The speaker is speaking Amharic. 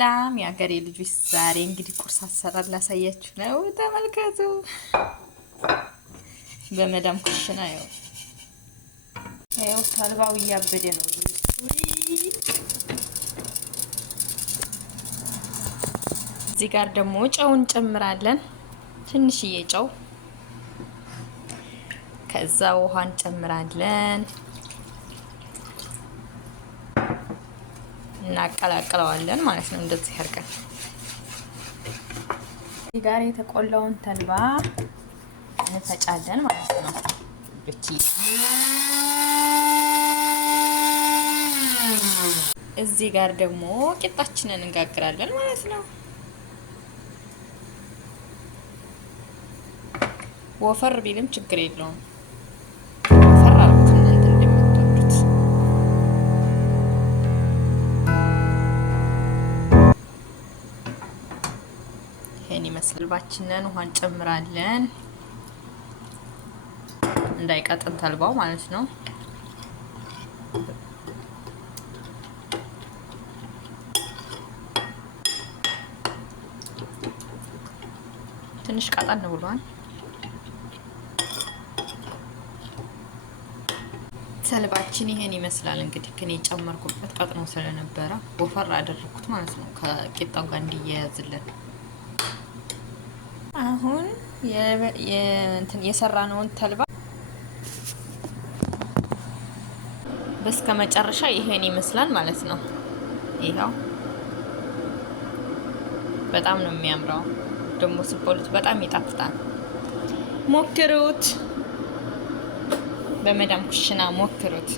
ሰላም የሀገሬ ልጆች፣ ዛሬ እንግዲህ ቁርስ አሰራር ላሳያችሁ ነው። ተመልከቱ። በመዳም ኩሽና ያው ተልባው እያበደ ነው። እዚህ ጋር ደግሞ ጨው እንጨምራለን፣ ትንሽዬ ጨው። ከዛ ውሃ እንጨምራለን፣ እናቀላቅለዋለን ማለት ነው። እንደዚህ አድርገን እዚህ ጋር የተቆላውን ተልባ እንፈጫለን ማለት ነው። እዚህ ጋር ደግሞ ቂጣችንን እንጋግራለን ማለት ነው። ወፈር ቢልም ችግር የለውም። ይመስልባችንን ውሃ እንጨምራለን፣ እንዳይቀጥን ተልባው ማለት ነው። ትንሽ ቀጠን ብሏል። ተልባችን ይሄን ይመስላል። እንግዲህ ከኔ ጨመርኩበት ቀጥኖ ስለነበረ ወፈር አደረኩት ማለት ነው፣ ከቂጣው ጋር እንዲያያዝልን። አሁን የሰራነውን ተልባ በስከ መጨረሻ ይሄን ይመስላል ማለት ነው። ይሄው በጣም ነው የሚያምረው። ደግሞ ስበሉት በጣም ይጣፍጣል። ሞክሩት፣ በመዳም ኩሽና ሞክሩት።